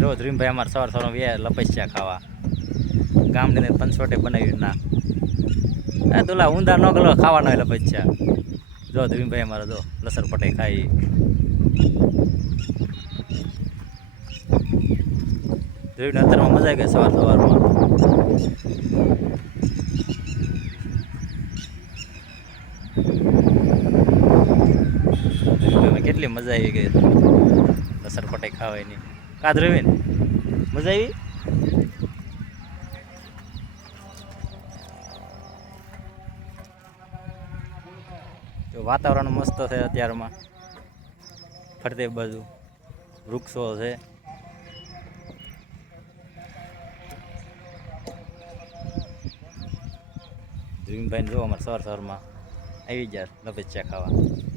જો ધ્રીમભાઈ અમારે સવાર સવાર વ્યા લપસ્યા ખાવા ગામની પંચોટે બનાવી ના તુલા ઊંધા ન ગલો ખાવાનો હોય લપસ્યા જો ધ્રીમભાઈ અમારે જો લસર પટાઈ ખાઈ ધ્રીમને અત્યારમાં મજા ગઈ સવાર સવારમાં કેટલી મજા આવી ગઈ લસર પટાઈ ખાવાની કા ધ્રુવીન મજા આવી જો વાતાવરણ મસ્ત છે અત્યારમાં ફરતે બાજુ વૃક્ષો છે ધ્રુવીનભાઈ જો અમારે સવાર સવારમાં આવી ગયા લપસ્યા ખાવા